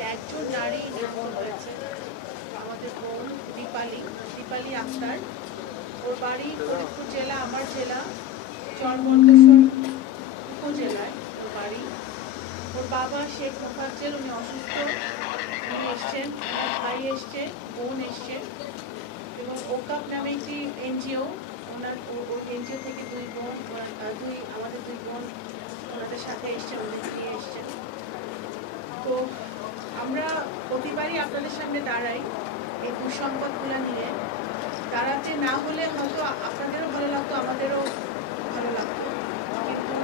যে একজন নারী নিহত হয়েছে, আমাদের বোন দীপালি আক্তার। ওর বাড়ি ফরিদপুর জেলা, আমার জেলা চরমন্তেশ্বর উপজেলায় ওর বাড়ি। ওর বাবা শেখ মোফাজ্জেল, উনি অসুস্থ, উনি এসছেন, ভাই এসছে, বোন এসছে, এবং ওকাপ নামে একটি এনজিও, ওর এনজিও থেকে আমাদের দুই বোন ওনাদের সাথে এসছে, ওদের নিয়ে এসছেন। তো আমরা প্রতিবারই আপনাদের সামনে দাঁড়াই এই দুঃসংবাদগুলো নিয়ে। দাঁড়াতে না হলে হয়তো আপনাদেরও ভালো লাগতো, আমাদেরও ভালো লাগতো, কিন্তু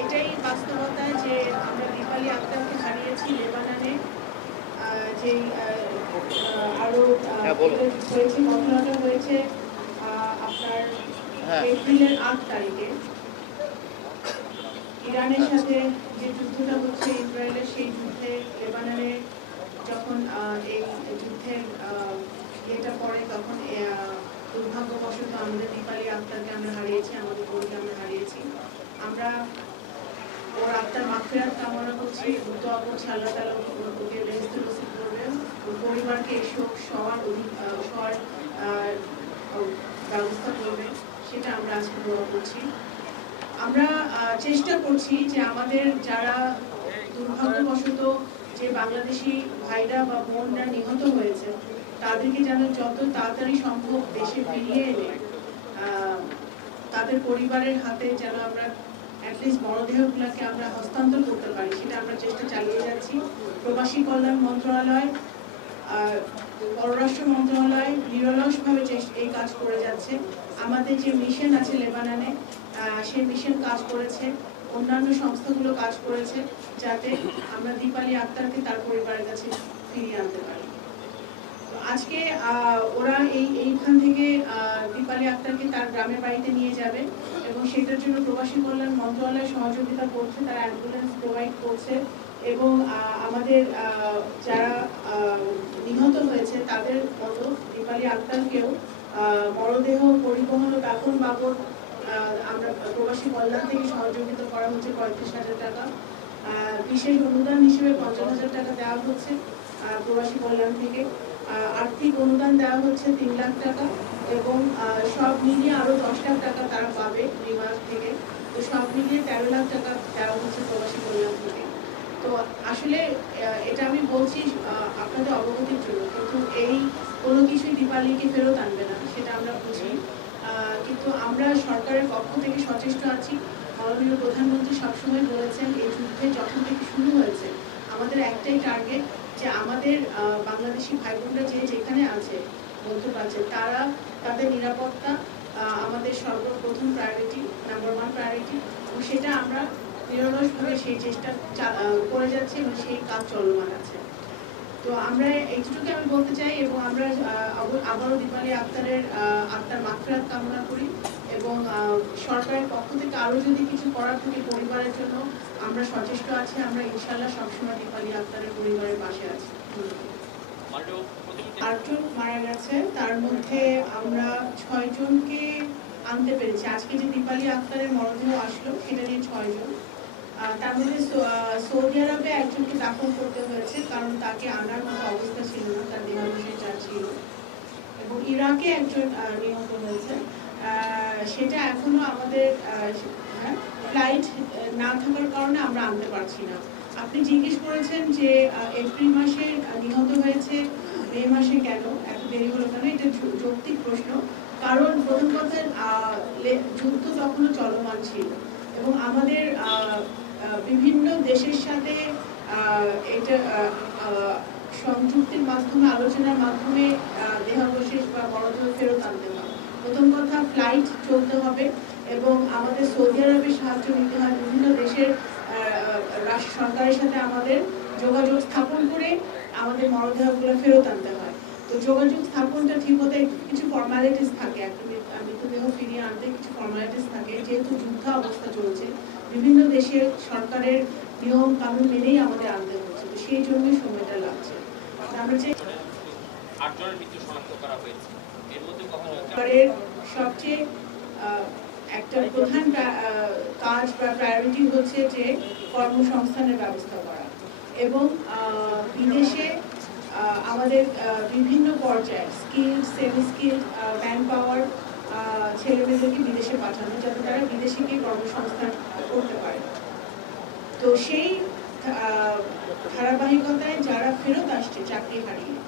এটাই বাস্তবতা যে আমরা দীপালি আক্তারকে হারিয়েছি লেবাননে। যেই আরো হয়েছে, ঘটনাটা হয়েছে আপনার এপ্রিলের 8 তারিখে ইরানের সাথে যে যুদ্ধটা হচ্ছে ইসরায়েলের, সেই যুদ্ধে লেবাননে যখন এই যুদ্ধের ইয়েটা পড়ে, তখন দুর্ভাগ্যবশত আমাদের দীপালি আক্তারকে আমরা হারিয়েছি, আমাদের বোনকে আমরা হারিয়েছি। আমরা ওর আত্মার মাগফিরাত কামনা করছি, দোয়া করছি আল্লাহ তাআলা ওকে বেহেশতে নসিব করবেন, ওর পরিবারকে শোক সবার ব্যবস্থা করবেন, সেটা আমরা আজকে দোয়া করছি। আমরা চেষ্টা করছি যে আমাদের যারা দুর্ভাগ্যবশত যে বাংলাদেশি ভাইরা বা বোনরা নিহত হয়েছে, তাদেরকে যেন যত তাড়াতাড়ি সম্ভব দেশে ফিরিয়ে এনে তাদের পরিবারের হাতে যেন আমরা অ্যাটলিস্ট মরদেহগুলোকে আমরা হস্তান্তর করতে পারি, সেটা আমরা চেষ্টা চালিয়ে যাচ্ছি। প্রবাসী কল্যাণ মন্ত্রণালয়, পররাষ্ট্র মন্ত্রণালয় নিরলসভাবে এই কাজ করে যাচ্ছে। আমাদের যে মিশন আছে লেবাননে, সেই মিশন কাজ করেছে, অন্যান্য সংস্থাগুলো কাজ করেছে, যাতে আমরা দীপালি আক্তারকে তার পরিবারের কাছে ফিরিয়ে আনতে পারি। আজকে ওরা এইখান থেকে দীপালি আক্তারকে তার গ্রামের বাড়িতে নিয়ে যাবে, এবং সেটার জন্য প্রবাসী কল্যাণ মন্ত্রণালয় সহযোগিতা করছে, তারা অ্যাম্বুলেন্স প্রোভাইড করছে, এবং আমাদের যারা নিহত হয়েছে তাদের মতো দীপালি আক্তারকেও মরদেহ পরিবহন ও বেতন বাবদ আমরা প্রবাসী কল্যাণ থেকে সহযোগিতা করা হচ্ছে 35,000 টাকা। বিশেষ অনুদান হিসেবে 50,000 টাকা দেওয়া হচ্ছে প্রবাসী কল্যাণ থেকে। আর্থিক অনুদান দেওয়া হচ্ছে 3 লাখ টাকা, এবং সব মিলিয়ে আরো 10 লাখ টাকা তারা পাবে এই মাস থেকে। তো সব মিলিয়ে 13 লাখ টাকা দেওয়া হচ্ছে প্রবাসী কল্যাণ থেকে। তো আসলে এটা আমি বলছি আপনাদের অবগতির জন্য, কিন্তু এই কোনো কিছুই দীপালিকে ফেরত আনবে না, সেটা আমরা বুঝি। কিন্তু আমরা সরকারের পক্ষ থেকে সচেষ্ট আছি। মাননীয় প্রধানমন্ত্রী সবসময় বলেছেন এই যুদ্ধে যখন থেকে শুরু হয়েছে আমাদের একটাই টার্গেট, যে আমাদের বাংলাদেশি ভাই বোনরা যেখানে আছে মধ্যপ্রাচ্যে, তাদের নিরাপত্তা আমাদের সর্বপ্রথম প্রায়োরিটি, নাম্বার 1 প্রায়োরিটি, এবং সেটা আমরা নিরলসভাবে সেই চেষ্টা করে যাচ্ছি, এবং সেই কাজ চলমান আছে। তো আমরা এইটুকু আমি বলতে চাই, এবং আমরা আবারও দীপালি আক্তারের আত্মার মাগফিরাত কামনা করি, এবং সরকারের পক্ষ থেকে আরো যদি কিছু করার থাকে পরিবারের জন্য আমরা সচেষ্ট আছি। আমরা ইনশাআল্লাহ সবসময় দীপালি আক্তারের পরিবারের পাশে আছি। 8 জন মারা গেছে, তার মধ্যে আমরা 6 জনকে আনতে পেরেছি। আজকে যে দীপালি আক্তারের মরদেহ আসলো সেটা নিয়ে 6 জন। তার মধ্যে সৌদি আরবে একজনকে দাফন করতে হয়েছে, কারণ তাকে আনার মতো অবস্থা ছিল না, তার দেহাবশেষ যা ছিল। এবং ইরাকে একজন নিহত হয়েছে, সেটা এখনো আমাদের ফ্লাইট না থাকার কারণে আমরা আনতে পারছি না। আপনি জিজ্ঞেস করেছেন যে এপ্রিল মাসে নিহত হয়েছে, মে মাসে কেন এত দেরি হলো কেন? এটা যৌক্তিক প্রশ্ন, কারণ প্রথম কথা যুদ্ধ তখনও চলমান ছিল, এবং আমাদের বিভিন্ন দেশের সাথে এটা সংযুক্তির মাধ্যমে, আলোচনার মাধ্যমে দেহাবশেষ বা মরদেহ ফেরত আনতে হবে। প্রথম কথা ফ্লাইট চলতে হবে, এবং আমাদের সৌদি আরবের সাহায্য নিতে হয়। বিভিন্ন দেশের সরকারের সাথে আমাদের যোগাযোগ স্থাপন করে আমাদের মরদেহগুলো ফেরত আনতে হয়। তো যোগাযোগ স্থাপনটা ঠিক হতে কিছু ফর্মালিটিস থাকে, একটা মৃতদেহ ফিরিয়ে আনতে কিছু ফর্মালিটিস থাকে। যেহেতু যুদ্ধ অবস্থা চলছে, বিভিন্ন দেশের সরকারের নিয়ম কানুন মেনেই আমাদের আনতে হচ্ছে, তো সেই জন্যই সময়টা লাগছে। আমরা যে 8 জনের মৃত্যু শনাক্ত করা হয়েছে, এর মধ্যে সবচেয়ে একটা প্রধান কাজ বা প্রায়োরিটি হচ্ছে যে কর্মসংস্থানের ব্যবস্থা করা। এবং বিদেশে আমাদের বিভিন্ন পর্যায়ে skill, semi skill, man power ছেলেমেয়েদেরকে বিদেশে পাঠানো যাতে তারা বিদেশে গিয়ে কর্মসংস্থান করতে পারে। তো সেই ধারাবাহিকতায় যারা ফেরত আসছে চাকরি হারিয়ে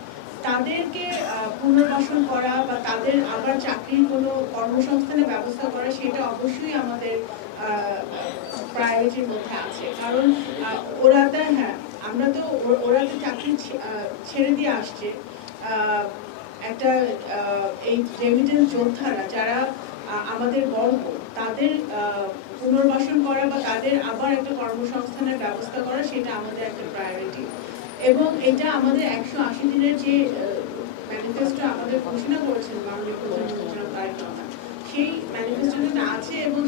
তাদেরকে পুনর্বাসন করা বা তাদের আবার চাকরির কোনো কর্মসংস্থানের ব্যবস্থা করা সেটা অবশ্যই আমাদের প্রায়োরিটির মধ্যে আছে। কারণ ওরা তো ওরা তো চাকরি ছেড়ে দিয়ে আসছে। একটা এই রেমিটেন্স যোদ্ধারা যারা আমাদের গর্ব, তাদের পুনর্বাসন করা বা তাদের আবার একটা কর্মসংস্থানের ব্যবস্থা করা সেটা আমাদের একটা প্রায়োরিটি। এবং এটা আমাদের 180 দিনের যে ম্যানিফেস্টো আমাদের ঘোষণা করেছেন মাননীয় প্রধানমন্ত্রী তারেক রহমান, সেই ম্যানিফেস্টোটা আছে এবং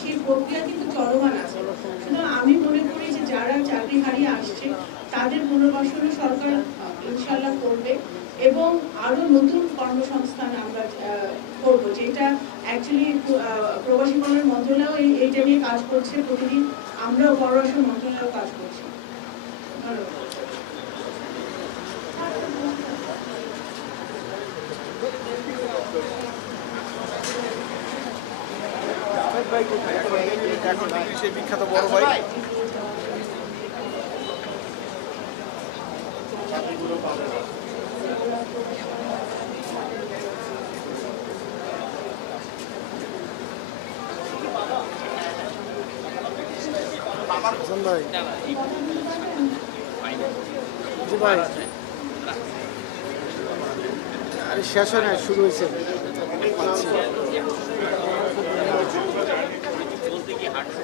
সেই প্রক্রিয়া কিন্তু চলমান আছে। সুতরাং আমি মনে করি যে যারা চাকরি হারিয়ে আসছে তাদের পুনর্বাসনও সরকার ইনশাল্লাহ করবে এবং আরো নতুন কর্মসংস্থান আমরা করবো, যেটা অ্যাকচুয়ালি প্রবাসী কল্যাণ মন্ত্রণালয় এইটা নিয়ে কাজ করছে প্রতিদিন, আমরাও পররাষ্ট্র মন্ত্রণালয় কাজ করছি। ধন্যবাদ। এখন সেই বিখ্যাত বড় ভাই জি ভাই, আরে শেষ হয় না, শুরু হয়েছে। বলতে কি হাঁটছে